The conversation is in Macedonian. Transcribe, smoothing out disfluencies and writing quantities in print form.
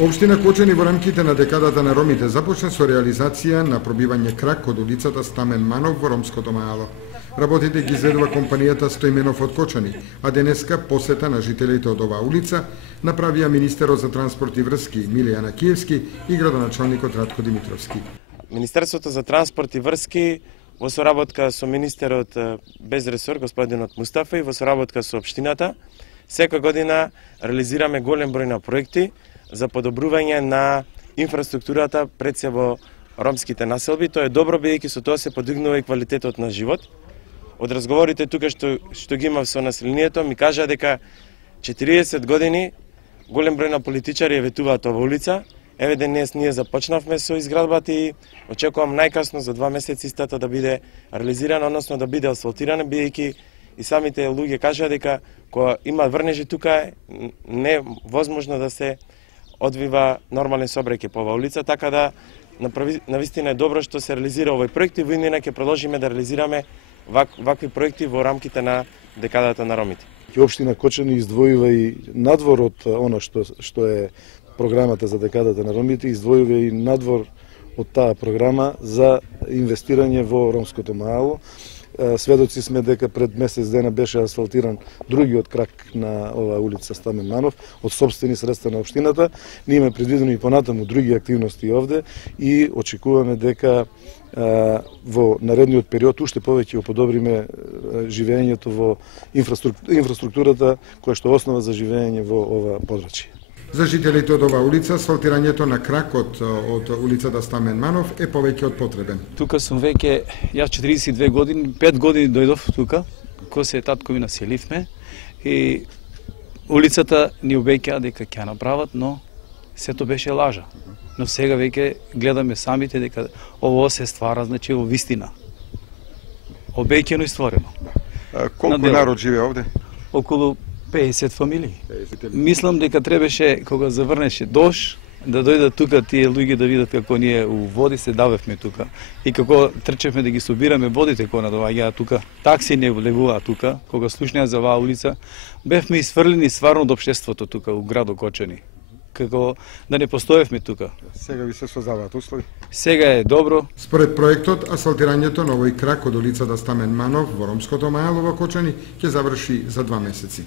Општина Кочани во рамките на декадата на ромите започна со реализација на пробивање крак од улицата Стамен Манов во ромското маало. Работите ги изведува компанијата Стоименов од Кочани, а денеска посета на жителите од оваа улица направија министерот за транспорт и врски Милијана Киевски и градоначалникот Радко Димитровски. Министерството за транспорт и врски во соработка со министерот без ресор господинот Мустафа и во соработка со општината секоја година реализираме голем број на проекти за подобрување на инфраструктурата пред се во ромските населби. Тоа е добро бидејќи со тоа се подигнува и квалитетот на живот. Од разговорите тука што ги имав со населението ми кажа дека 40 години голем број на политичари ветуваат ова улица. Еве денес ние започнавме со изградбата и очекувам најкасно за 2 месеци истата да биде реализирана, односно да биде асфалтирана, бидејќи и самите луѓе кажаа дека кога има врнежи тука не е возможно да се одвива нормален сообраќај по оваа улица, така да навистина е добро што се реализира овој проект и во иднина ќе продолжиме да реализираме вакви проекти во рамките на декадата на ромите. Општина Кочани издвојува и надвор од она што е програмата за декадата на ромите, издвојува и надвор од таа програма за инвестирање во ромското маало. Сведоци сме дека пред месец дена беше асфалтиран другиот крак на оваа улица Стамен Манов од сопствени средства на општината. Ние имаме предвидено и понатаму други активности овде и очекуваме дека во наредниот период уште повеќе подобриме живеењето во инфраструктурата која што е основа за живеење во ова подрачје. За жителите од оваа улица, асфалтирањето на кракот од улицата Стамен Манов е повеќе од потребен. Тука сум веќе, јас 42 години, 5 години дојдов тука, кој се татко ми населивме и улицата ни обеќаа дека ќе направат, но сето беше лажа. Но сега веќе гледаме самите дека ово се ствара, значи во вистина. Обеќано и створено. Колку народ живее овде? Околу 50 фамилии. Мислам дека требаше кога заврнеше дожд да дојдат тука тие луѓе да видат како ние у води се давевме тука и како трчевме да ги собираме водите кога надоаѓаа тука. Такси не влегуваа тука кога слушнеа за оваа улица. Бевме исфрлени стварно од општеството тука у градот Кочани. Како да не постоевме тука. Сега ви се создаваат услови? Сега е добро. Според проектот, асфалтирањето на овој крак од улицата Стамен Манов во ромското маало во Кочани ќе заврши за 2 месеци.